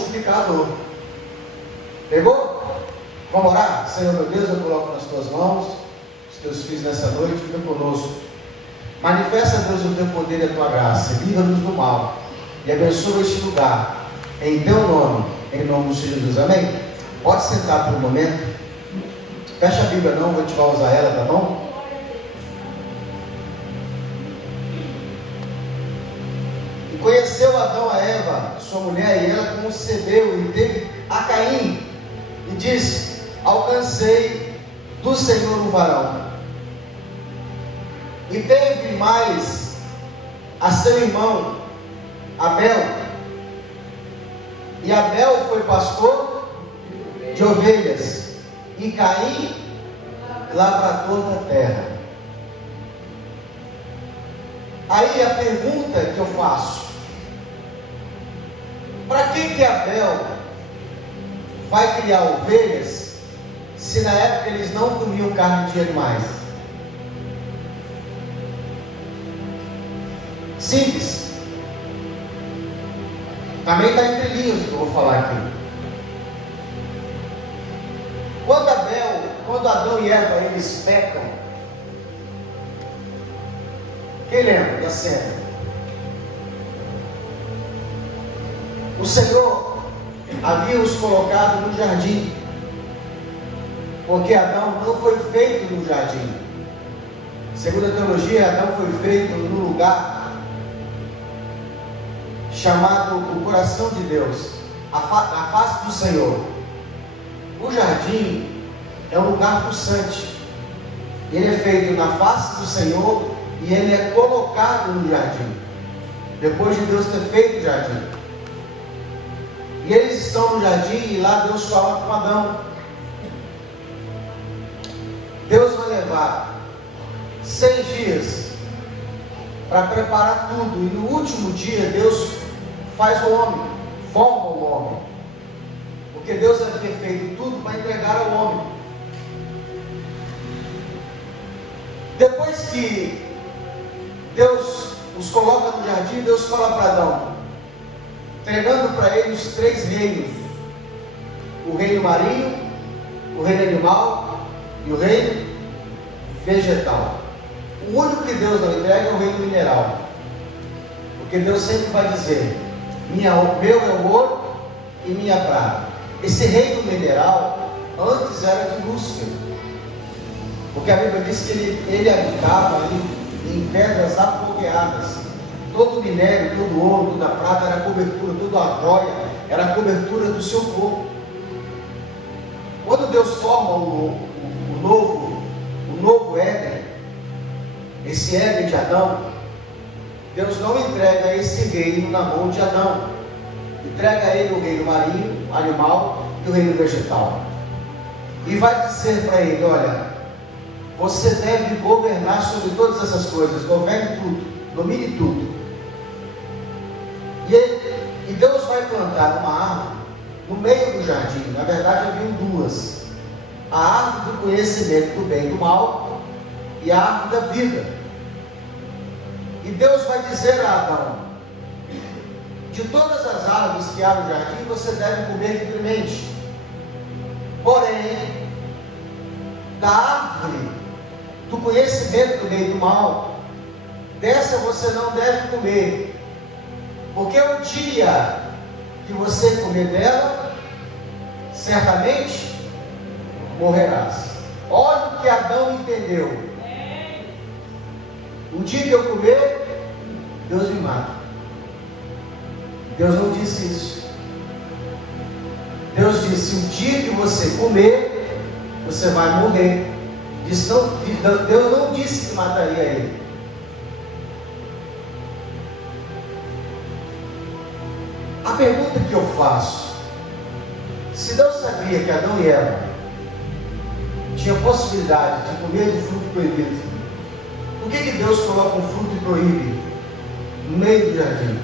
multiplicador. Pegou? Vamos orar? Senhor meu Deus, eu coloco nas tuas mãos os teus filhos nessa noite, fica conosco. Manifesta, Deus, o teu poder e a tua graça, livra-nos do mal e abençoa este lugar, em teu nome, em nome de Jesus, amém? Pode sentar por um momento, fecha a Bíblia não, vou te usar ela, tá bom? E conheceu Adão a Eva, sua mulher, e ela concebeu e teve a Caim, e disse: alcancei do Senhor um varão. E teve mais a seu irmão Abel, e Abel foi pastor de ovelhas, e Caim lavrador da terra. Aí a pergunta que eu faço: para que Abel vai criar ovelhas, se na época eles não comiam carne de animais? Simples. Também está entre linhas que eu vou falar aqui. Quando Adão e Eva eles pecam, quem lembra da cena? O Senhor havia os colocado no jardim, porque Adão não foi feito no jardim. Segundo a teologia, Adão foi feito no lugar chamado o coração de Deus, a face do Senhor. O jardim é um lugar pulsante. Ele é feito na face do Senhor e ele é colocado no jardim, depois de Deus ter feito o jardim. E eles estão no jardim e lá Deus fala com Adão. Deus vai levar 6 dias para preparar tudo, e no último dia Deus faz o homem, forma o homem, porque Deus havia feito tudo para entregar ao homem. Depois que Deus os coloca no jardim, Deus fala para Adão, entregando para ele os 3 reinos: o reino marinho, o reino animal e o reino vegetal. O único que Deus não entrega é o reino mineral, porque Deus sempre vai dizer: meu é o ouro e minha prata. Esse reino mineral antes era de Lúcifer, porque a Bíblia diz que ele habitava ali em pedras afogueadas. Todo o minério, todo o ouro, toda a prata era cobertura, toda a joia era a cobertura do seu corpo. Quando Deus forma o novo Éden, esse Éden de Adão, Deus não entrega esse reino na mão de Adão, entrega a ele o reino marinho, animal e o reino vegetal, e vai dizer para ele: olha, você deve governar sobre todas essas coisas, governe tudo, domine tudo. E Deus vai plantar uma árvore no meio do jardim. Na verdade haviam 2: a árvore do conhecimento do bem e do mal e a árvore da vida. E Deus vai dizer a Adão: de todas as árvores que há no jardim você deve comer livremente, porém da árvore do conhecimento do bem e do mal, dessa você não deve comer, porque o dia que você comer dela, certamente morrerás. Olha o que Adão entendeu: o dia que eu comer, Deus me mata. Deus não disse isso. Deus disse: o dia que você comer, você vai morrer. Deus não disse que mataria ele. A pergunta que eu faço: se Deus sabia que Adão e Eva tinham possibilidade de comer do fruto proibido, por que Deus coloca um fruto e proíbe no meio do jardim?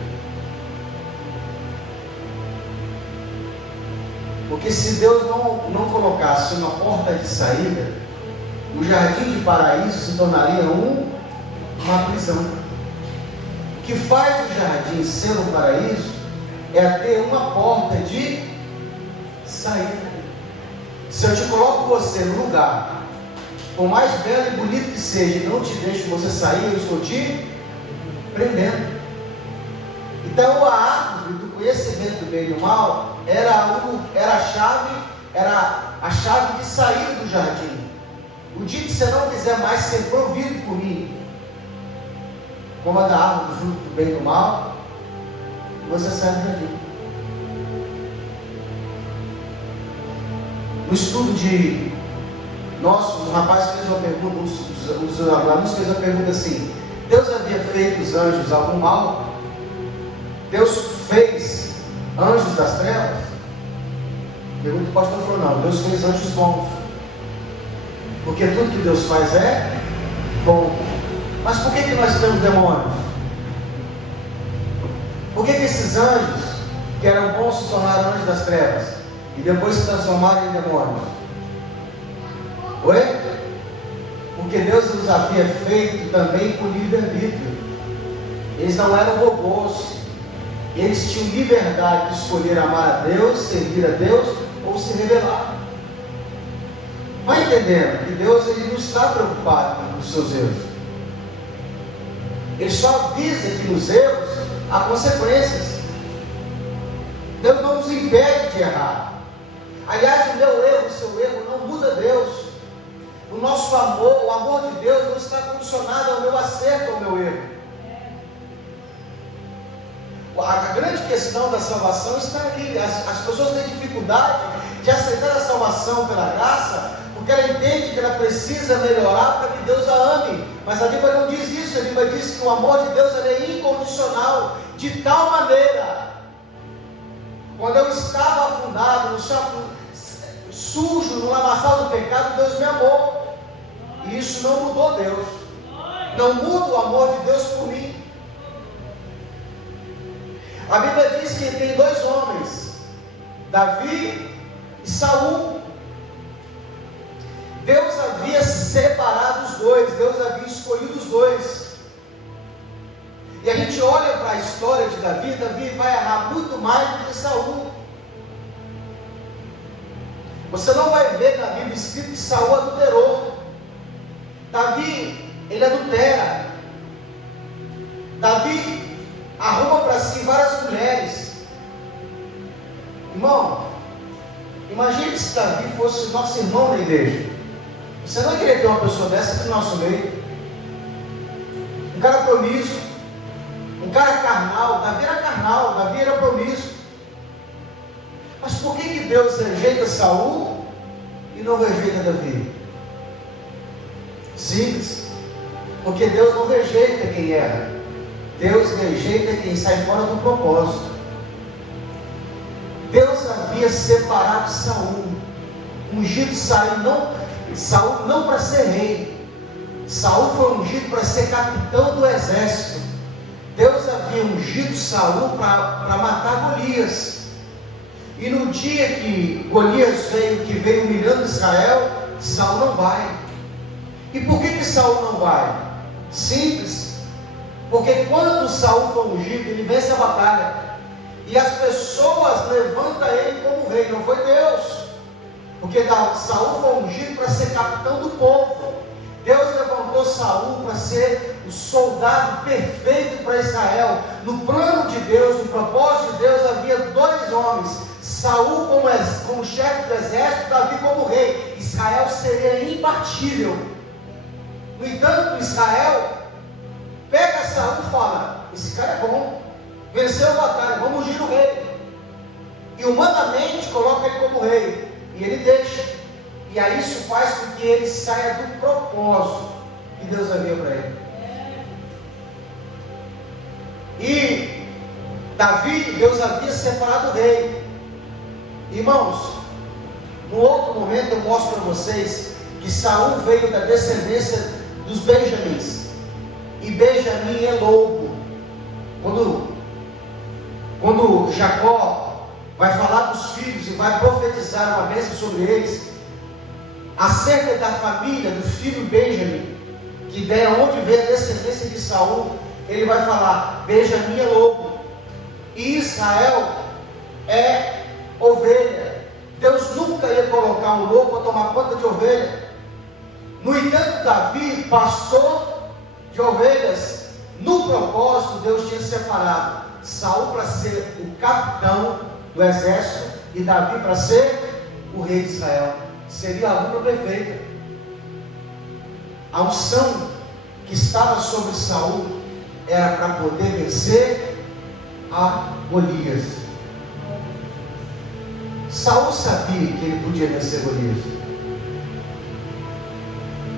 Porque se Deus não colocasse uma porta de saída, o jardim de paraíso se tornaria uma prisão. O que faz o jardim ser um paraíso é ter uma porta de saída. Se eu te coloco você no lugar, por mais belo e bonito que seja, e não te deixo você sair, eu estou te prendendo. Então a árvore do conhecimento do bem e do mal era a chave de saída do jardim. O dia que você não quiser mais ser provido por mim, como a da árvore do fruto do bem e do mal, você sai do jardim. No estudo de nosso, o rapaz fez uma pergunta, os alunos fez uma pergunta assim: Deus havia feito os anjos algum mal? Deus fez anjos das trevas? Pergunta que o pastor falou: não, Deus fez anjos bons, porque tudo que Deus faz é bom. Mas por que nós temos demônios? Por que esses anjos que eram bons se tornaram anjos das trevas e depois se transformaram em demônios? Oi? Porque Deus os havia feito também com livre-arbítrio. Eles não eram robôs. Eles tinham liberdade de escolher amar a Deus, servir a Deus ou se rebelar. Vai entendendo que Deus ele não está preocupado com os seus erros. Ele só avisa que nos erros há consequências. Deus não nos impede de errar. Aliás, o meu erro, o seu erro não muda Deus. O nosso amor, o amor de Deus não está condicionado ao meu acerto, ao meu erro. A grande questão da salvação está ali. As pessoas têm dificuldade de aceitar a salvação pela graça, porque ela entende que ela precisa melhorar para que Deus a ame. Mas a Bíblia não diz isso. A Bíblia diz que o amor de Deus ele é incondicional, de tal maneira, quando eu estava afundado, no sujo, no lamaçal do pecado, Deus me amou. E isso não mudou Deus. Não muda o amor de Deus por mim. A Bíblia diz que tem dois homens, Davi e Saul. Deus havia separado os dois, Deus havia escolhido os dois. E a gente olha para a história de Davi, Davi vai errar muito mais do que Saul. Você não vai ver na Bíblia escrito que Saul adulterou. Davi, ele adultera. Davi arruma para si várias mulheres. Irmão, imagine se Davi fosse nosso irmão na igreja. Você não queria ter uma pessoa dessa aqui no nosso meio. Um cara promíscuo, um cara carnal. Davi era carnal, Davi era promíscuo. Mas por que Deus rejeita Saul e não rejeita Davi? Simples. Porque Deus não rejeita quem erra. Deus rejeita quem sai fora do propósito. Deus havia separado Saul, ungido Saul não para ser rei. Saul foi ungido para ser capitão do exército. Deus havia ungido Saul para matar Golias. E no dia que Golias veio humilhando Israel, Saul não vai. E por que Saul não vai? Simples. Porque quando Saul foi ungido, ele vence a batalha. E as pessoas levantam ele como rei. Não foi Deus. Porque Saul foi ungido para ser capitão do povo. Deus levantou Saul para ser o soldado perfeito para Israel. No plano de Deus, no propósito de Deus, havia dois homens. Saul como chefe do exército, Davi como rei. Israel seria imbatível. No entanto, Israel pega Saul e fala: esse cara é bom, venceu a batalha, vamos ungir o rei. E humanamente coloca ele como rei, e ele deixa. E aí isso faz com que ele saia do propósito que Deus havia para ele. E Davi, Deus havia separado o rei. Irmãos, no outro momento eu mostro para vocês que Saul veio da descendência dos Benjamins. E Benjamim é lobo. Quando Jacó vai falar dos filhos e vai profetizar uma bênção sobre eles, acerca da família do filho Benjamim, que é onde vem a descendência de Saul, ele vai falar: Benjamim é lobo, e Israel é ovelha. Deus nunca ia colocar um lobo para tomar conta de ovelha. No entanto, Davi, pastor de ovelhas, no propósito, Deus tinha separado Saul para ser o capitão do exército e Davi para ser o rei de Israel. Seria a dupla perfeita. A unção que estava sobre Saul era para poder vencer a Golias. Saul sabia que ele podia vencer Golias.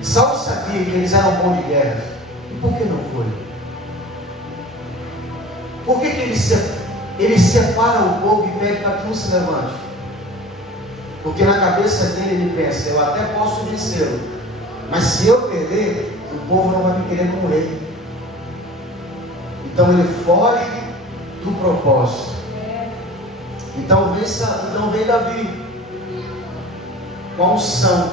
Saul sabia que eles eram bons de guerra. E por que não foi? Por que ele separa o povo e pede para que um se levante? Porque na cabeça dele ele pensa: eu até posso vencê-lo, mas se eu perder, o povo não vai me querer como rei. Então ele foge do propósito. Então vem Davi com a unção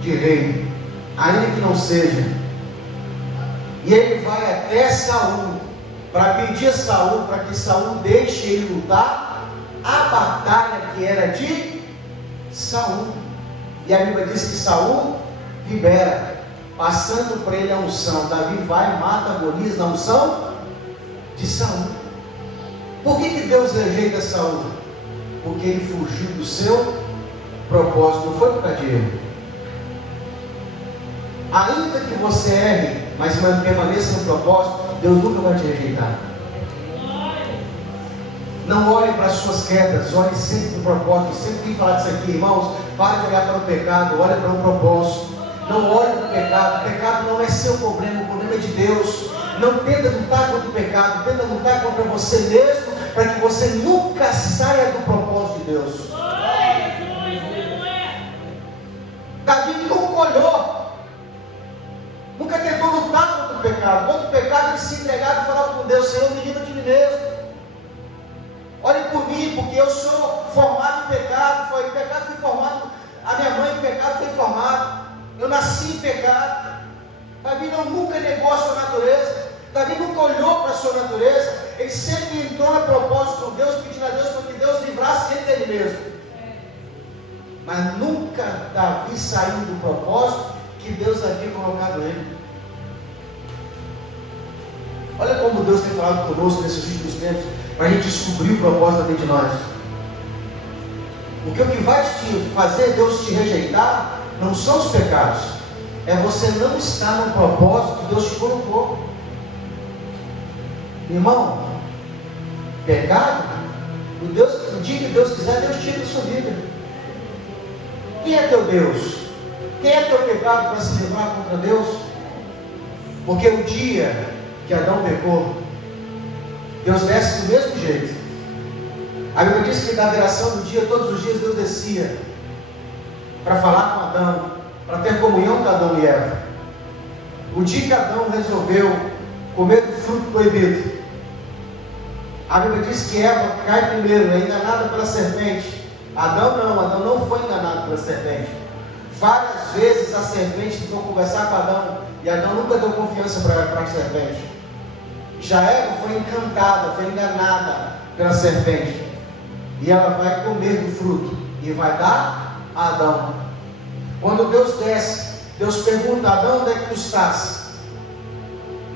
de rei, ainda que não seja. E ele vai até Saul para pedir a Saul para que Saul deixe ele lutar a batalha que era de Saul. E a Bíblia diz que Saul libera, passando para ele a unção. Davi vai e mata Golias na unção de Saul. Por que Deus rejeita Saul? Porque ele fugiu do seu propósito, não foi por causa de erro. Ainda que você erre, mas permaneça no propósito, Deus nunca vai te rejeitar. Não olhe para as suas quedas, olhe sempre para o propósito. Sempre vim falar disso aqui, irmãos. Para de olhar para o pecado, olhe para o propósito. Não olhe para o pecado. O pecado não é seu problema, o problema é de Deus. Não tenta lutar contra o pecado, tenta lutar contra você mesmo, para que você nunca saia do propósito de Deus. Davi nunca olhou, nunca tentou lutar contra o pecado. Contra o pecado ele se entregava e falava com Deus: Senhor, me livra de mim mesmo. Olhe por mim, porque eu sou formado em pecado. Foi em pecado fui formado. A minha mãe em pecado foi formada. Eu nasci em pecado. Davi nunca negou a sua natureza. Davi nunca olhou para a sua natureza. Ele sempre entrou no propósito com Deus, pedindo a Deus para que Deus livrasse ele dele mesmo. Mas nunca Davi saiu do propósito que Deus havia colocado ele. Olha como Deus tem falado conosco nesses últimos tempos, para a gente descobrir o propósito dentro de nós. Porque o que vai te fazer Deus te rejeitar não são os pecados, é você não estar no propósito que Deus te colocou. Irmão, pecado, o dia que Deus quiser, Deus tira da sua vida. Quem é teu Deus? Quem é teu pecado para se livrar contra Deus? Porque o dia que Adão pecou, Deus desce do mesmo jeito. A Bíblia diz que na viração do dia, todos os dias Deus descia para falar com Adão, para ter comunhão com Adão e Eva. O dia que Adão resolveu comer do fruto proibido, a Bíblia diz que Eva cai primeiro, é enganada pela serpente. Adão não foi enganado pela serpente. Várias vezes a serpente tentou conversar com Adão, e Adão nunca deu confiança para a serpente. Já Eva foi encantada, foi enganada pela serpente, e ela vai comer do fruto, e vai dar a Adão. Quando Deus desce, Deus pergunta: Adão, onde é que tu estás?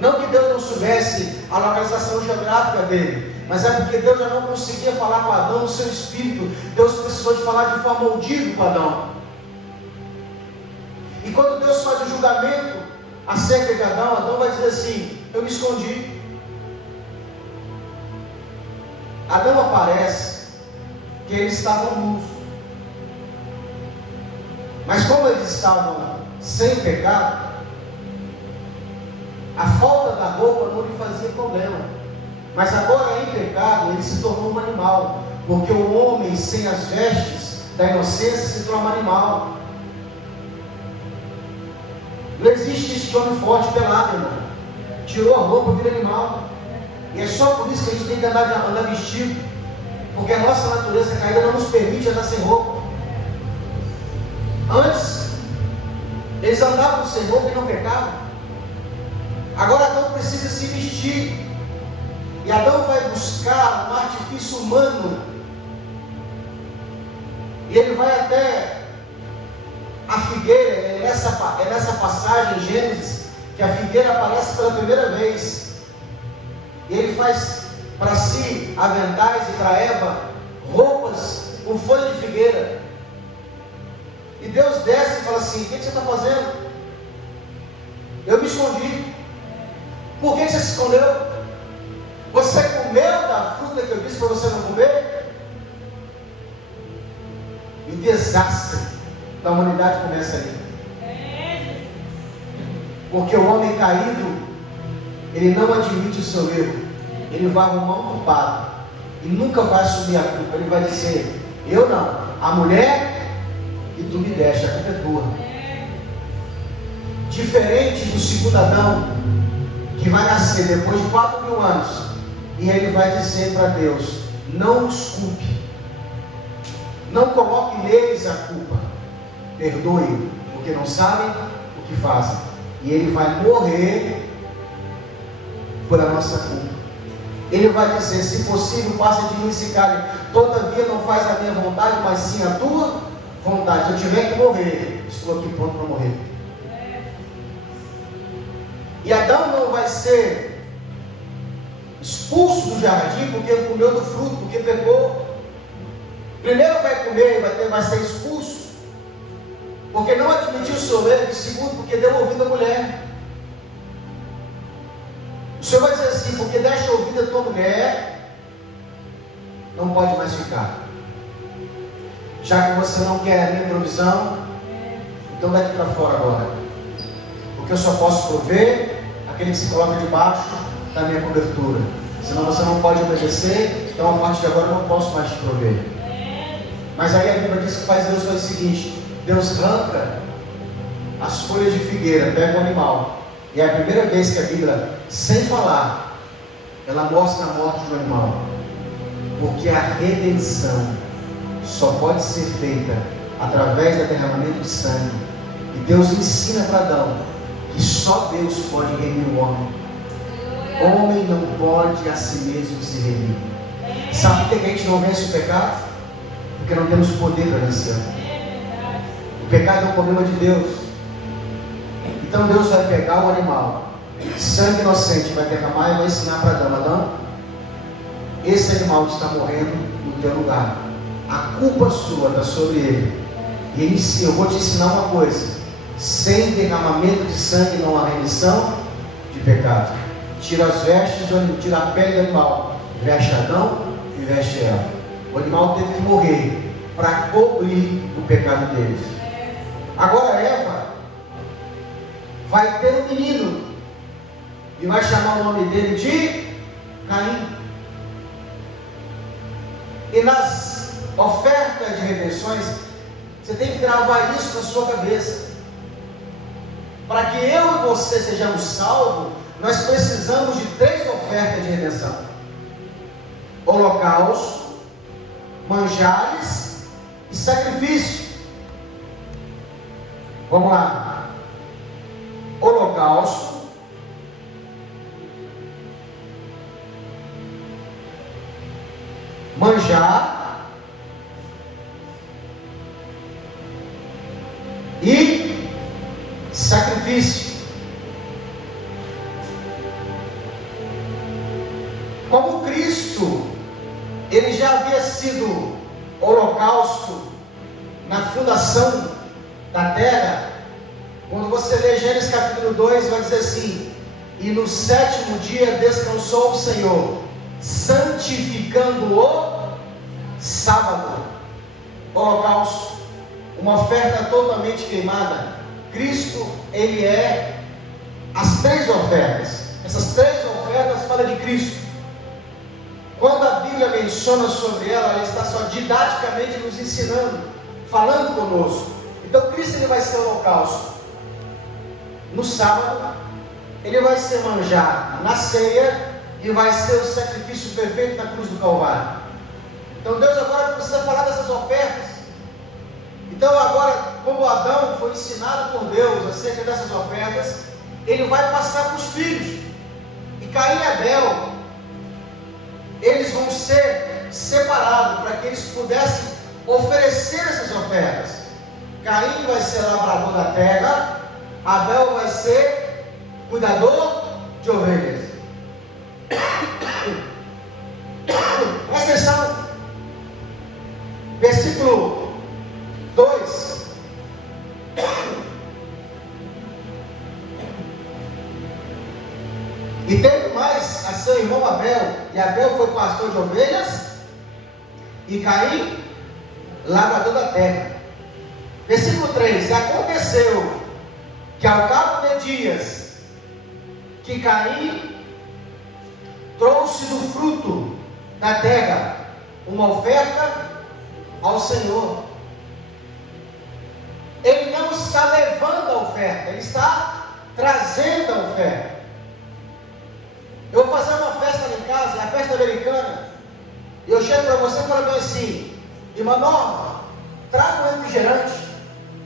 Não que Deus não soubesse a localização geográfica dele, mas é porque Deus já não conseguia falar com Adão no seu espírito. Deus precisou de falar de forma audível com Adão. E quando Deus faz o julgamento acerca de Adão, Adão vai dizer assim: eu me escondi. Adão aparece que eles estavam nus, mas como eles estavam sem pecado, a falta da roupa não lhe fazia problema. Mas agora em pecado ele se tornou um animal, porque o homem sem as vestes da inocência se torna um animal. Não existe esse homem forte pelado, irmão. Tirou a roupa, vira animal. E é só por isso que a gente tem que andar vestido, porque a nossa natureza caída não nos permite andar sem roupa. Antes eles andavam sem roupa e não pecavam. Agora Adão precisa se vestir, e Adão vai buscar um artifício humano E ele vai até a figueira. É nessa passagem em Gênesis que a figueira aparece pela primeira vez. E ele faz para si aventais e para Eva roupas com folha de figueira. E Deus desce e fala assim: o que você está fazendo? Eu me escondi. Por que você se escondeu? Você comeu da fruta que eu disse para você não comer? E o desastre da humanidade começa ali. Porque o homem caído, ele não admite o seu erro. Ele vai arrumar um culpado e nunca vai assumir a culpa. Ele vai dizer: eu não, a mulher que tu me deste, a culpa é tua. Diferente do segundo Adão, que vai nascer depois de 4.000 anos, e ele vai dizer para Deus: não os culpe, não coloque neles a culpa, perdoe, porque não sabem o que fazem. E ele vai morrer por a nossa culpa. Ele vai dizer: se possível, passa de mim esse cálice, todavia não faz a minha vontade, mas sim a tua vontade. Se eu tiver que morrer, estou aqui pronto para morrer. E Adão não vai ser expulso do jardim porque ele comeu do fruto, porque pecou. Primeiro vai comer, vai ser expulso porque não admitiu o seu erro. E segundo, porque deu ouvido à mulher. O Senhor vai dizer assim: porque deste ouvido à tua mulher, não pode mais ficar. Já que você não quer a minha provisão, então daqui para fora agora. Porque eu só posso prover aquele que se coloca debaixo da minha cobertura. Senão você não pode obedecer, então a partir de agora eu não posso mais te prover. Mas aí a Bíblia diz que Deus faz o seguinte: Deus arranca as folhas de figueira, pega o animal. E é a primeira vez que a Bíblia, sem falar, ela mostra a morte do animal. Porque a redenção só pode ser feita através do derramamento de sangue. E Deus ensina para Adão que só Deus pode remir o homem. Homem não pode a si mesmo se remir. Sabe por que a gente não vence o pecado? Porque não temos poder para vencer. O pecado é um problema de Deus. Então Deus vai pegar o animal, sangue inocente, vai derramar e vai ensinar para Adão: Adão, esse animal está morrendo no teu lugar. A culpa sua está sobre ele. E ele ensina: eu vou te ensinar uma coisa: sem derramamento de sangue não há remissão de pecado. Tira as vestes, tira a pele do animal, veste Adão e veste Eva. O animal teve que morrer para cobrir o pecado deles. Agora Eva vai ter um menino e vai chamar o nome dele de Caim. E nas ofertas de redenções, você tem que gravar isso na sua cabeça. Para que eu e você sejamos salvos, nós precisamos de 3 ofertas de redenção: holocausto, manjares e sacrifício. Vamos lá. Holocausto, manjar e sacrifício. Como Cristo, ele já havia sido holocausto na fundação da terra. Quando você lê Gênesis capítulo 2, vai dizer assim: e no 7º dia descansou o Senhor, santificando o sábado. Holocausto, uma oferta totalmente queimada. Cristo, ele é as 3 ofertas. Essas 3 ofertas falam de Cristo. Quando a Bíblia menciona sobre ela está só didaticamente nos ensinando, falando conosco. Então Cristo, ele vai ser holocausto no sábado, ele vai ser manjar na ceia e vai ser o sacrifício perfeito na cruz do Calvário. Então Deus agora precisa falar dessas ofertas. Então agora, como Adão foi ensinado por Deus acerca dessas ofertas, ele vai passar para os filhos. E Caim e Abel, eles vão ser separados para que eles pudessem oferecer essas ofertas. Caim vai ser lavrador da terra, Abel vai ser cuidador de ovelhas. Presta atenção, versículo 2. E teve mais a seu irmão Abel, e Abel foi pastor de ovelhas, e Caim, lavrador da terra. Versículo 3: aconteceu que ao cabo de dias, que Caim trouxe do fruto da terra uma oferta ao Senhor. Ele não está levando a oferta, ele está trazendo a oferta. Eu vou fazer uma festa lá em casa, é a festa americana, e eu chego para você e falo bem assim: irmã Norma, traga um refrigerante,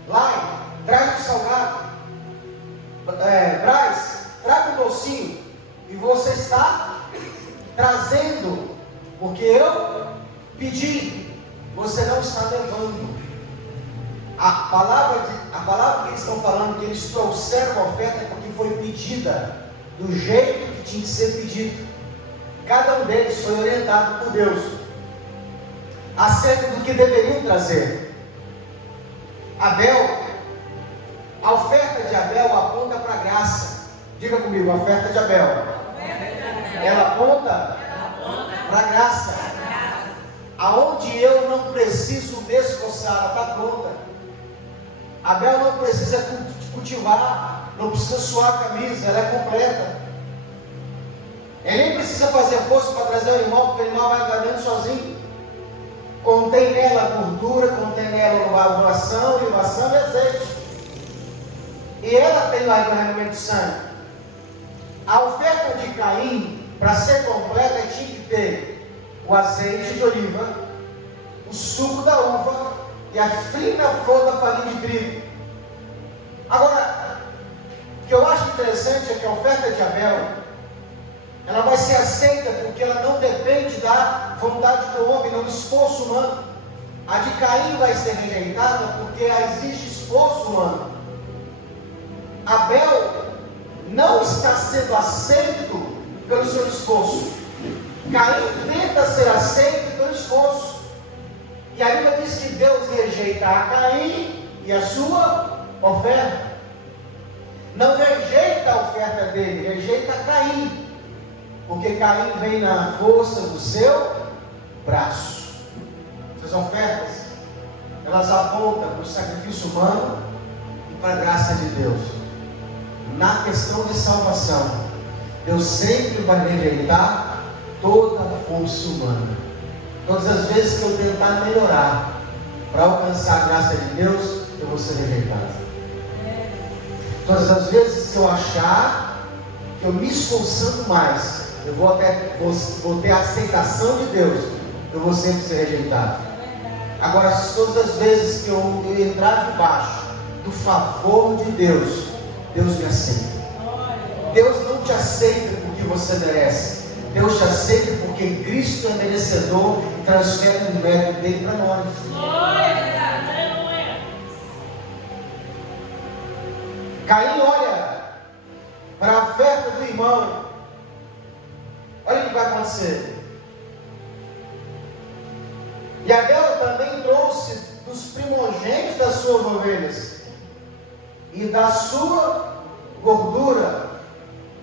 lá, traz um salgado, Braz, traga um docinho, e você está trazendo, porque eu pedi, você não está levando. A palavra que eles estão falando, que eles trouxeram a oferta, é porque foi pedida do jeito que tinha que ser pedido. Cada um deles foi orientado por Deus acerca do que deveriam trazer. Abel, a oferta de Abel aponta para a graça. Diga comigo, a oferta de Abel, ela aponta para a graça. Aonde eu não preciso me esforçar, ela está pronta. Abel não precisa cultivar, não precisa suar a camisa, ela é completa. Ele nem precisa fazer força para trazer o animal, porque o animal vai ganhando sozinho. Contém nela a gordura, contém nela a oração, libação e azeite. E ela tem lá o derramamento de sangue. A oferta de Caim, para ser completa, tinha que ter o azeite de oliva, o suco da uva e a fina flor da farinha de trigo. Agora, o que eu acho interessante é que a oferta de Abel, ela vai ser aceita porque ela não depende da vontade do homem, não do esforço humano. A de Caim vai ser rejeitada porque existe esforço humano. Abel não está sendo aceito pelo seu esforço. Caim tenta ser aceito pelo esforço. E a Bíblia diz que Deus rejeita a Caim e a sua oferta. Não rejeita a oferta dele, rejeita Caim. Porque Caim vem na força do seu braço. Essas ofertas, elas apontam para o sacrifício humano e para a graça de Deus. Na questão de salvação, Deus sempre vai rejeitar toda a força humana. Todas as vezes que eu tentar melhorar para alcançar a graça de Deus, eu vou ser rejeitado. Todas as vezes que eu achar que eu me esforçando mais, eu vou ter a aceitação de Deus, eu vou sempre ser rejeitado. Agora, todas as vezes que eu entrar debaixo do favor de Deus, Deus me aceita. Deus não te aceita porque você merece. Deus te aceita porque Cristo é merecedor e transfere o mérito dele para nós. Caim olha para a oferta do irmão. Olha o que vai acontecer. E Abel também trouxe dos primogênitos das suas ovelhas e da sua gordura,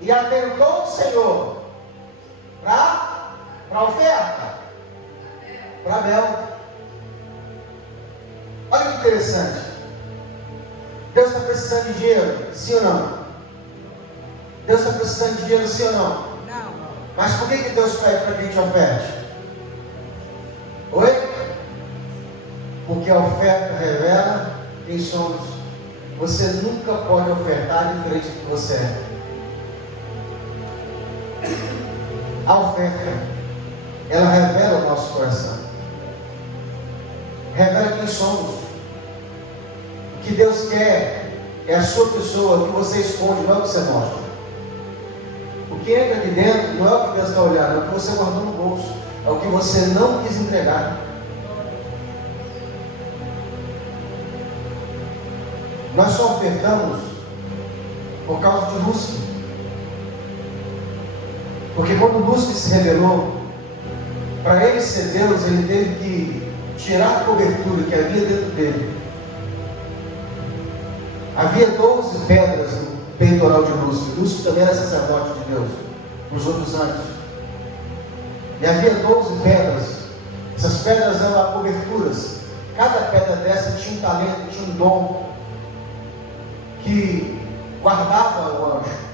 e atentou o Senhor para a oferta, para Abel. Olha que interessante. Deus está precisando de dinheiro, sim ou não? Deus está precisando de dinheiro, sim ou não? Não. Mas por que Deus pede para que a gente oferte? Oi? Porque a oferta revela quem somos. Você nunca pode ofertar diferente do que você é. A oferta, ela revela o nosso coração. Revela quem somos. O que Deus quer é a sua pessoa. O que você esconde não é o que você mostra. O que entra aqui dentro não é o que Deus está olhando, é o que você guardou no bolso. É o que você não quis entregar. Nós só ofertamos por causa de Lúcifer. Porque quando Lúcifer se rebelou, para ele ser Deus, ele teve que tirar a cobertura que havia dentro dele. Havia 12 pedras no peitoral de Lúcifer. Lúcifer também era sacerdote de Deus, os outros anjos. E havia 12 pedras. Essas pedras eram coberturas. Cada pedra dessa tinha um talento, tinha um dom que guardava o anjo.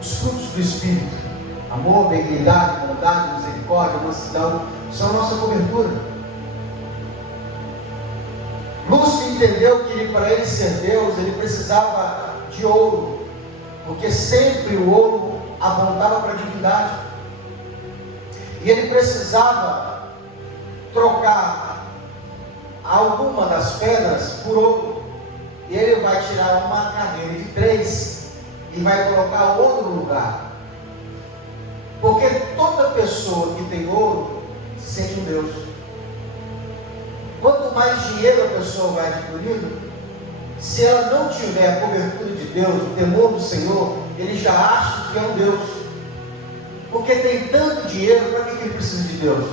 Os frutos do Espírito, amor, benignidade, bondade, misericórdia, mansidão, são a nossa cobertura. Lúcifer entendeu que para ele ser Deus, ele precisava de ouro, porque sempre o ouro apontava para a divindade. E ele precisava trocar alguma das pedras por ouro. E ele vai tirar uma carneira de 3 e vai colocar ouro no lugar. Porque toda pessoa que tem ouro se sente um Deus. Quanto mais dinheiro a pessoa vai adquirindo, se ela não tiver a cobertura de Deus, o temor do Senhor, ele já acha que é um Deus. Porque tem tanto dinheiro, para que ele precisa de Deus?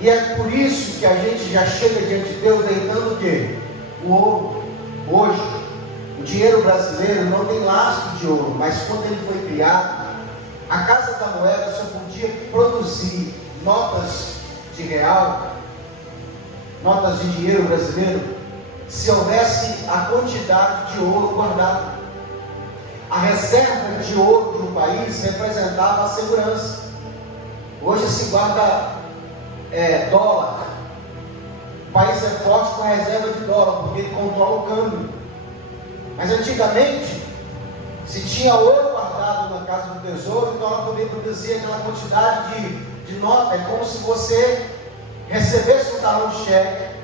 E é por isso que a gente já chega diante de Deus deitando o quê? O ouro. Hoje, o dinheiro brasileiro não tem lastro de ouro, mas quando ele foi criado, a Casa da Moeda só podia produzir notas de real, notas de dinheiro brasileiro, se houvesse a quantidade de ouro guardado. A reserva de ouro de um país representava a segurança. Hoje se guarda dólar. O país é forte com a reserva de dólar, porque ele controla o câmbio. Mas antigamente, se tinha ouro guardado na casa do tesouro, então ela poderia produzir aquela quantidade de nota. É como se você recebesse um talão de cheque.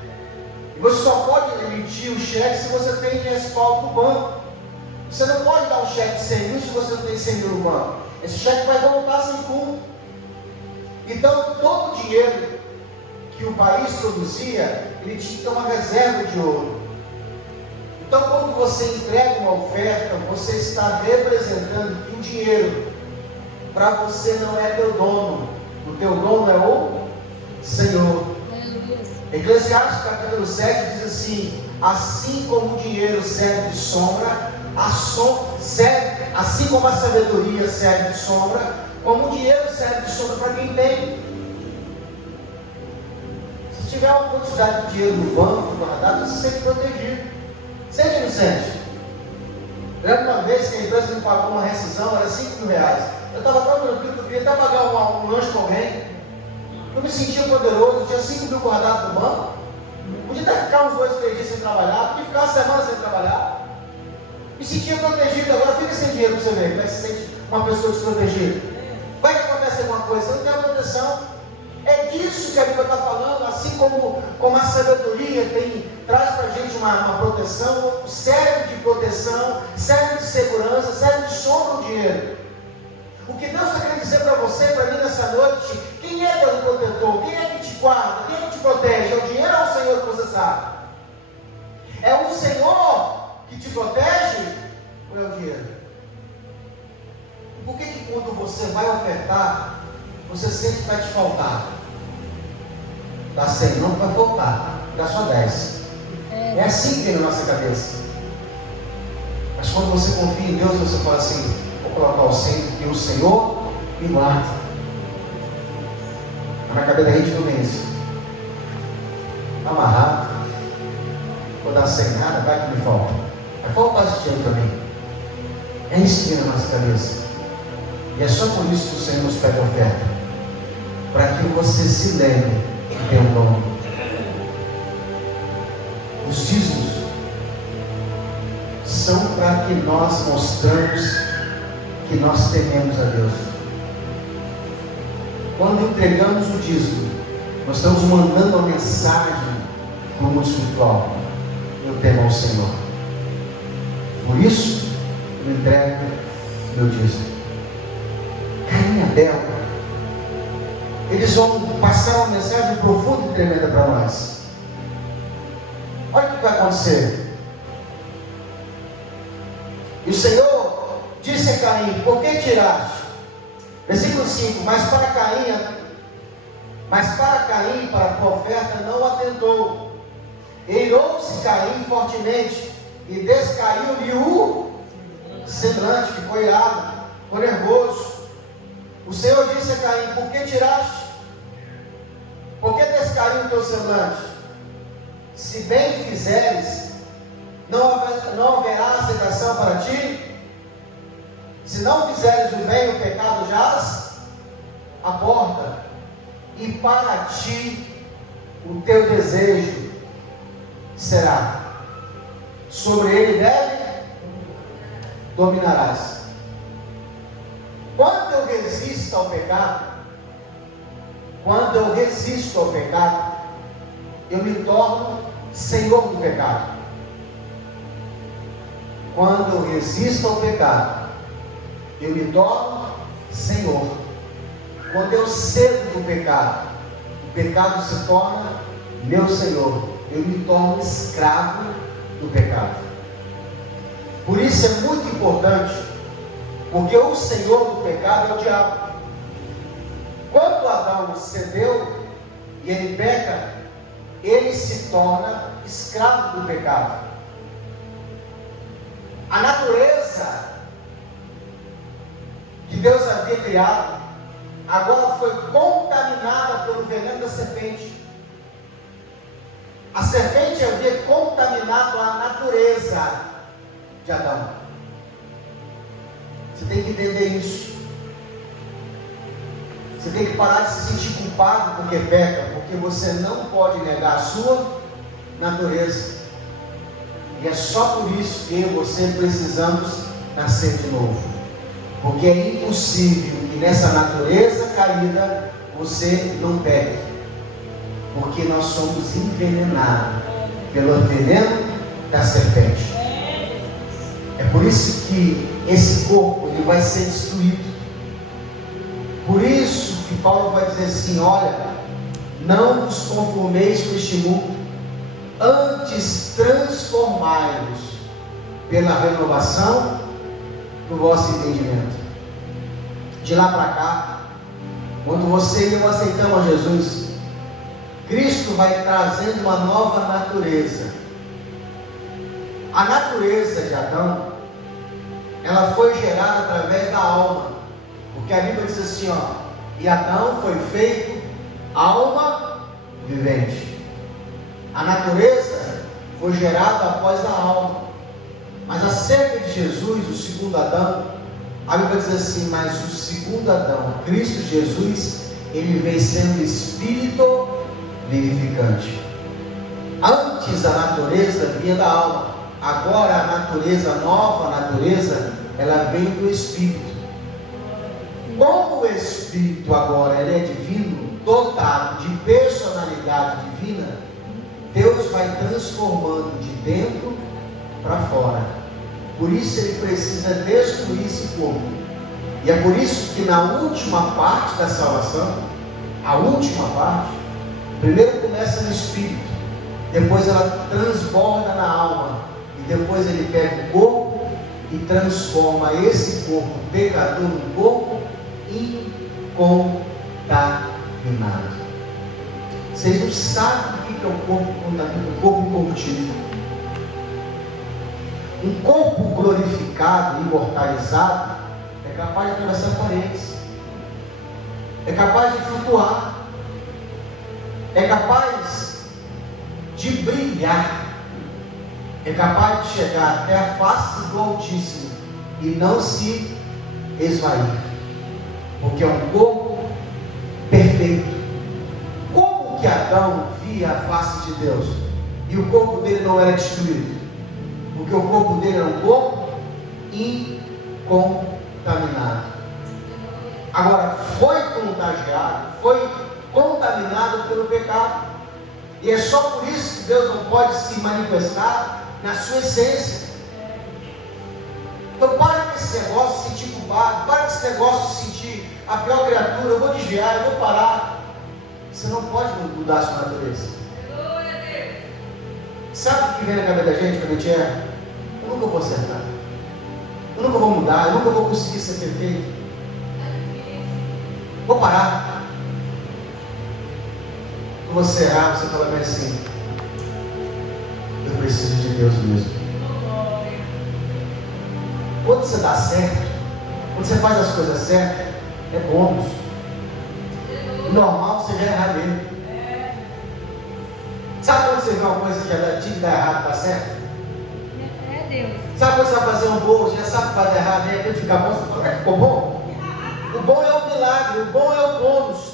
E você só pode emitir o cheque se você tem respaldo do banco. Você não pode dar um cheque de 100 mil se você não tem 100 mil no banco. Esse cheque vai voltar sem fundo. Então, todo o dinheiro que o país produzia, ele tinha que ter uma reserva de ouro. Então, quando você entrega uma oferta, você está representando que o dinheiro para você não é teu dono. O teu dono é o Senhor. Eclesiastes capítulo 7 diz assim: assim como o dinheiro serve de sombra, assim como a sabedoria serve de sombra, como o dinheiro serve de sombra para quem tem. Se tiver uma quantidade de dinheiro no banco guardado, você se sente protegido. Sente ou não sente? Lembro uma vez que a empresa me pagou uma rescisão, era 5 mil reais. Eu estava tão tranquilo que eu queria até pagar um lanche com alguém. Eu me sentia poderoso, tinha 5 mil guardados no banco. Podia até ficar uns 2, 3 dias sem trabalhar, podia ficar uma semana sem trabalhar. Me sentia protegido. Agora fica sem dinheiro para você ver como é que se sente uma pessoa desprotegida. Vai que acontece alguma coisa, você não tem proteção. É disso que a Bíblia está falando. Assim como a sabedoria traz para a gente uma proteção, serve de proteção, serve de segurança, serve de sombra o dinheiro. O que Deus está querendo dizer para você, para mim nessa noite: quem é teu protetor? Quem é que te guarda? Quem é que te protege? É o dinheiro ou é o Senhor que você sabe? É o Senhor que te protege ou é o dinheiro? Por que quando você vai ofertar, você sente que vai te faltar? Dá 100, não vai faltar, dá só 10. É assim que tem na nossa cabeça. Mas quando você confia em Deus, você fala assim: vou colocar o 100 porque o Senhor me guarda. Mas na cabeça da gente não vem isso. Está amarrado, vou dar 100 nada, vai que me falta. Vai faltar esse dinheiro também. É isso que vem na nossa cabeça. E é só por isso que o Senhor nos pede oferta, para que você se lembre que tem um dom. Os dízimos são para que nós mostramos que nós tememos a Deus. Quando entregamos o dízimo, nós estamos mandando uma mensagem para o mundo espiritual: eu temo ao Senhor. Por isso, eu entrego meu dízimo. Caim e Abel, eles vão passar uma mensagem profunda e tremenda para nós. que vai acontecer? E o Senhor disse a Caim: por que tiraste? Versículo 5: mas para Caim, para a tua oferta, não atentou. Eirou-se Caim fortemente, e descaiu-lhe o semblante, ficou irado, ficou nervoso. O Senhor disse a Caim: por que tiraste? Por que descaiu o teu semblante? Se bem fizeres, não haverá aceitação para ti? Se não fizeres o bem, o pecado jaz à porta, e para ti o teu desejo será, sobre ele dominarás. Quando eu resisto ao pecado, eu me torno senhor do pecado. Quando eu resisto ao pecado, eu me torno senhor. Quando eu cedo do pecado, o pecado se torna meu senhor. Eu me torno escravo do pecado. Por isso é muito importante, porque o senhor do pecado é o diabo. Quando Adão cedeu e ele peca, ele se torna escravo do pecado. A natureza que Deus havia criado agora foi contaminada pelo veneno da serpente. A serpente havia contaminado a natureza de Adão. Você tem que entender isso. Você tem que parar de se sentir culpado porque peca, porque você não pode negar a sua natureza. E é só por isso que eu e você precisamos nascer de novo. Porque é impossível que nessa natureza caída você não peque. Porque nós somos envenenados pelo veneno da serpente. É por isso que esse corpo ele vai ser destruído. Por isso que Paulo vai dizer assim: olha, não vos conformeis com este mundo, antes transformai-vos pela renovação do vosso entendimento. De lá para cá, quando você e eu aceitamos a Jesus, Cristo vai trazendo uma nova natureza. A natureza de Adão, ela foi gerada através da alma, porque a Bíblia diz assim, ó: e Adão foi feito alma vivente. A natureza foi gerada após a alma. Mas acerca de Jesus, o segundo Adão, a Bíblia diz assim: mas o segundo Adão, Cristo Jesus, ele veio sendo espírito vivificante. Antes a natureza vinha da alma, agora a natureza, a nova natureza, ela vem do Espírito. Como o Espírito agora ele é divino, dotado de personalidade divina, Deus vai transformando de dentro para fora. Por isso ele precisa destruir esse corpo. E é por isso que na última parte da salvação, a última parte, primeiro começa no Espírito, depois ela transborda na alma, e depois ele pega o corpo e transforma esse corpo pecador num corpo incontaminado. Vocês não sabem o que é o corpo contaminado, o corpo incorruptível. Um corpo glorificado, imortalizado, é capaz de atravessar paredes, é capaz de flutuar, é capaz de brilhar, é capaz de chegar até a face do Altíssimo e não se esvair, porque é um corpo perfeito. Como que Adão via a face de Deus e o corpo dele não era destruído? Porque o corpo dele era um corpo incontaminado. Agora, foi contagiado, foi contaminado pelo pecado. E é só por isso que Deus não pode se manifestar na sua essência. Então para com esse negócio de sentir culpado, para com esse negócio de sentir a pior criatura, eu vou desviar, eu vou parar. Você não pode mudar a sua natureza. Sabe o que vem na cabeça da gente quando a gente erra? Eu nunca vou acertar. Eu nunca vou mudar, eu nunca vou conseguir ser perfeito. Vou parar. Quando você errar, você fala bem assim: eu preciso de Deus mesmo. Quando você dá certo, quando você faz as coisas certas, é bônus. Normal você já errar mesmo. Sabe quando você vê uma coisa que já tinha que dar errado, dá certo? É Deus. Sabe quando você vai fazer um bolo, você já sabe que vai dar errado, de repente fica bom, você fala, ficou bom? O bom é o milagre, o bom é o bônus.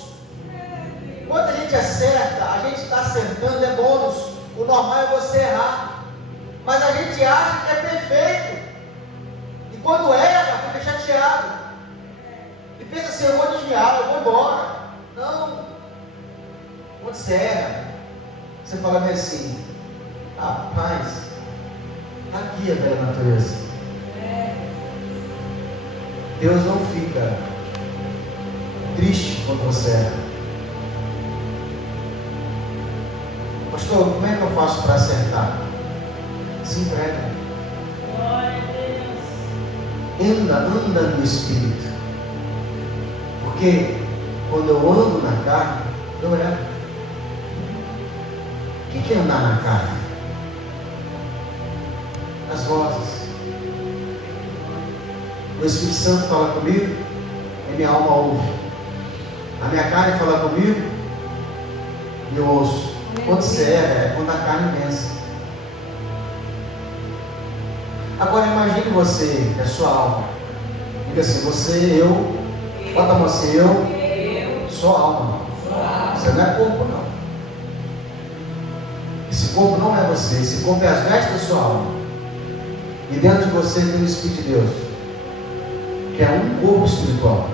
Quando a gente acerta, a gente está acertando, é bônus. O normal é você errar. Mas a gente acha que é perfeito. E quando erra, fica chateado. E pensa assim: eu vou desviar, eu vou embora. Não. Quando você erra, você fala bem assim: rapaz, está aqui a velha natureza. Deus não fica triste quando você erra. Pastor, como é que eu faço para acertar? Se entrega. Glória a Deus. Anda no Espírito. Porque quando eu ando na carne, eu erro. O que é andar na carne? As vozes. O Espírito Santo fala comigo, e minha alma ouve. A minha carne fala comigo, e eu ouço. Quando você erra, é quando a carne vence. Agora imagine você, é a sua alma. Diga assim: você, eu, bota a mão assim: eu sou alma. Você não é corpo, não. Esse corpo não é você, esse corpo é as vestes da sua alma. E dentro de você tem o Espírito de Deus, que é um corpo espiritual,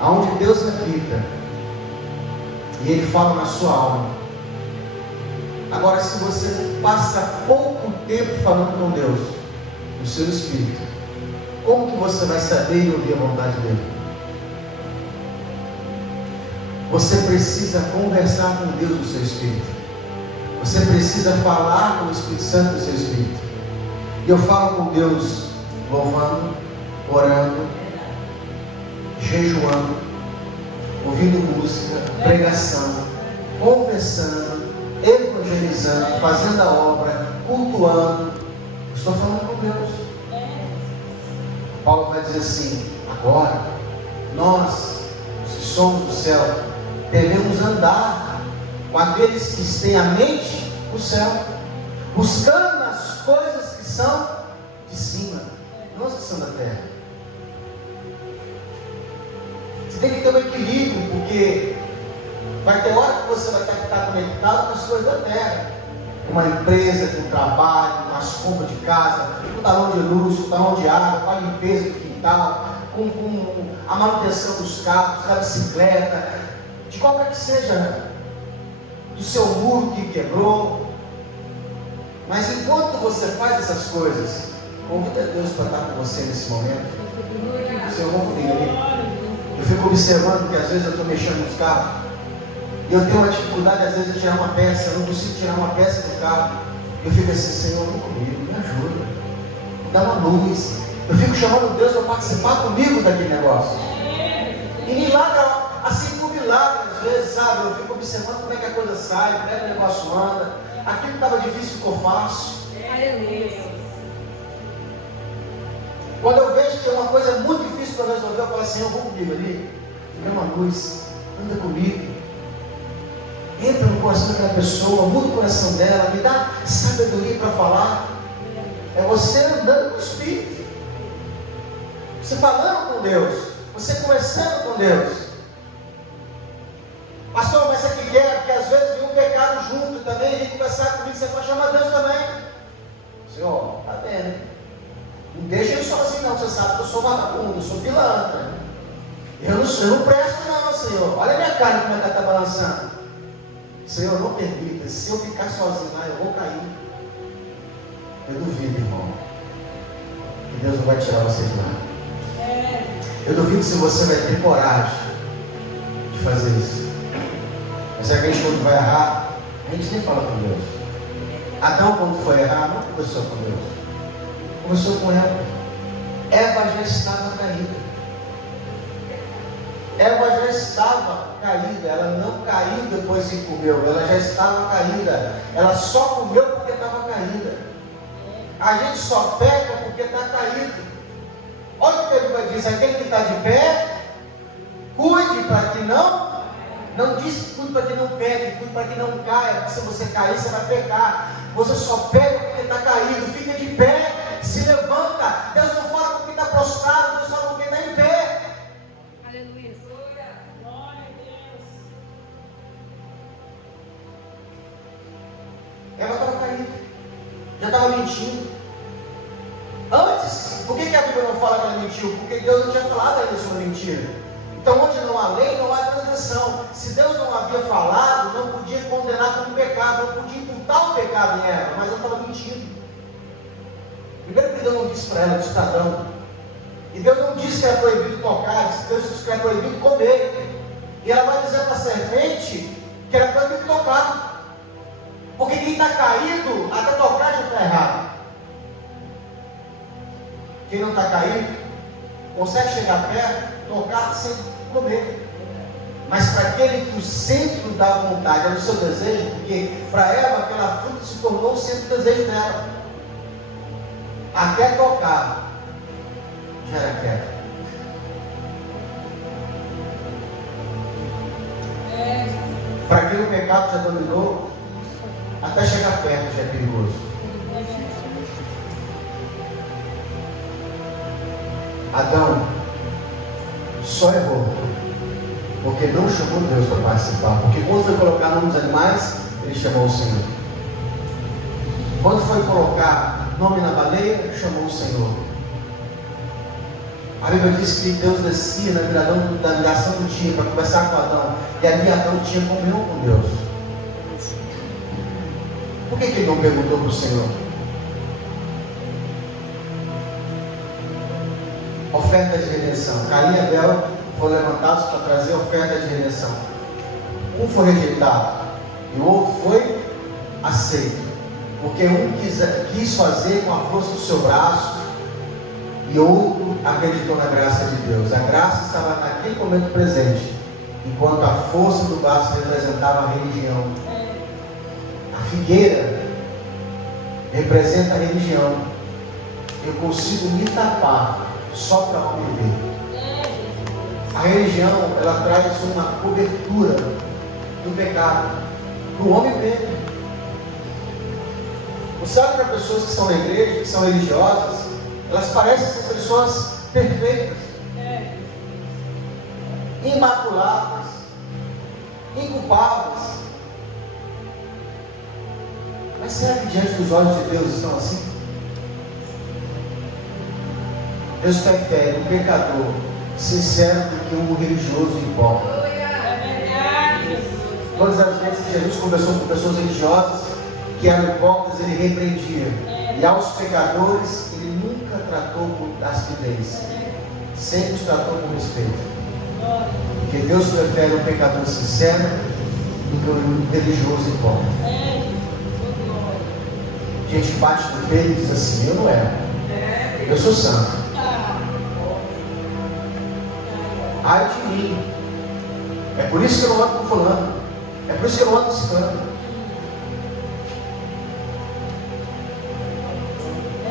aonde Deus habita, e Ele fala na sua alma. Agora, se você passa pouco tempo falando com Deus, no seu Espírito, como que você vai saber e ouvir a vontade dEle? Você precisa conversar com Deus no seu Espírito. Você precisa falar com o Espírito Santo no seu Espírito. E eu falo com Deus louvando, orando, jejuando, ouvindo música, pregação, conversando, evangelizando, fazendo a obra, cultuando. Estou falando com Deus. Paulo vai dizer assim: agora, nós, os que somos do céu, devemos andar com aqueles que têm a mente no céu, buscando as coisas que são de cima, não as que são da terra. Você tem que ter um equilíbrio, porque vai ter hora que você vai estar conectado com as coisas da terra. Uma empresa, com trabalho, com as compras de casa, com o talão de luz, com o talão de água, com a limpeza do quintal, com a manutenção dos carros, da bicicleta, de qualquer que seja, né? Do seu muro que quebrou. Mas enquanto você faz essas coisas, convida Deus para estar com você nesse momento. Senhor, vamos comigo ali. Eu fico observando que às vezes eu estou mexendo nos carros. E eu tenho uma dificuldade, às vezes, de tirar uma peça. Eu não consigo tirar uma peça do carro. Eu fico assim: Senhor, vem comigo, me ajuda, me dá uma luz. Eu fico chamando Deus para participar comigo daquele negócio. E milagre, assim por milagre, às vezes, sabe? Eu fico observando como é que a coisa sai, como é que o negócio anda. Aquilo que estava difícil ficou fácil. Quando eu vejo que é uma coisa muito difícil para resolver, eu falo assim: eu vou comigo ali, me dá uma luz, anda comigo. Entra no coração daquela pessoa, muda o coração dela, me dá sabedoria para falar. É você andando com o Espírito, você falando com Deus, você conversando com Deus. Pastor, mas você que quer, porque às vezes vem um pecado junto também, vem conversar comigo, você pode chamar Deus também. Senhor, está vendo? Não deixa ele sozinho não, você sabe que eu sou vagabundo, eu sou pilantra. Eu não presto não, Senhor. Olha a minha cara como é que ela está balançando. Senhor, não permita, se eu ficar sozinho lá, eu vou cair. Eu duvido, irmão, que Deus não vai tirar você de lá. Eu duvido se você vai ter coragem de fazer isso. Mas é que a gente, quando vai errar, a gente nem fala com Deus. Adão, quando foi errar, não conversou com Deus, conversou com Eva. Eva já estava caída. Eva já estava caída, ela não caiu depois que comeu, ela já estava caída. Ela só comeu porque estava caída. A gente só peca porque está caído. Olha o que a Bíblia diz: aquele que está de pé, cuide para que não diz cuide para que não peque, cuide para que não caia, porque se você cair, você vai pecar. Você só peca porque está caído. Fica de pé, se levanta. Deus não fala com quem está prostrado, Deus fala com quem está em pé. Aleluia. Glória a Deus. Ela estava caída, já estava mentindo. Antes, por que a Bíblia não fala que ela mentiu? Porque Deus não tinha falado ainda sobre mentira. Então, onde não há lei, não há transgressão. Se Deus não havia falado, não podia condenar como pecado, não podia imputar o pecado em ela, mas ela estava mentindo. Primeiro que Deus não disse para ela, disse para Adão. E Deus não disse que era proibido tocar, Deus disse que era proibido comer. E ela vai dizer para a serpente que era proibido tocar. Porque quem está caído, até tocar já está errado. Quem não está caído, consegue chegar perto, tocar sem comer. Mas para aquele que o centro da vontade era o seu desejo, porque para ela aquela fruta se tornou o centro do desejo dela. Até tocar, já era queda. Para quem o pecado já dominou, até chegar perto já é perigoso. Adão só errou porque não chamou Deus para participar. Porque quando foi colocar nome dos animais, ele chamou o Senhor. Quando foi colocar nome na baleia, chamou o Senhor. A Bíblia diz que Deus descia na viração do dia para conversar com Adão. E ali Adão tinha comunhão com Deus. Por que ele não perguntou para o Senhor? Oferta de redenção. Caim e Abel foram levantados para trazer oferta de redenção. Um foi rejeitado e o outro foi aceito. Porque um quis fazer com a força do seu braço e outro acreditou na graça de Deus. A graça estava naquele momento presente, enquanto a força do braço representava a religião. A figueira representa a religião. Eu consigo me tapar só para o homem ver. A religião, ela traz uma cobertura do pecado para o homem ver. Você sabe que as pessoas que estão na igreja, que são religiosas, elas parecem ser pessoas perfeitas, imaculadas, inculpáveis. Mas será que diante dos olhos de Deus estão assim? Deus prefere um pecador sincero do que um religioso hipócrita. Todas as vezes que Jesus conversou com pessoas religiosas que eram hipócritas, ele repreendia. E aos pecadores, ele nunca tratou com acidez, sempre os tratou com respeito. Porque Deus prefere um pecador sincero do que um religioso hipócrita. A gente bate no peito e diz assim: eu não era, eu sou santo. Ai de mim. É por isso que eu não ando com fulano. É por isso que eu não ando com ciclano.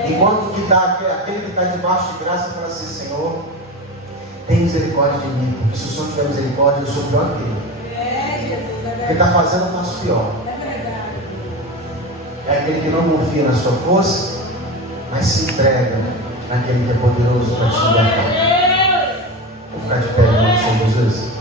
Enquanto que aquele que está debaixo de graça fala assim: Senhor, tem misericórdia de mim, porque se o Senhor tiver misericórdia, eu sou pior que ele. O que está fazendo, eu faço pior. É aquele que não confia na sua força, mas se entrega naquele que é poderoso para te libertar. Vou ficar de pé em nome do Senhor Jesus.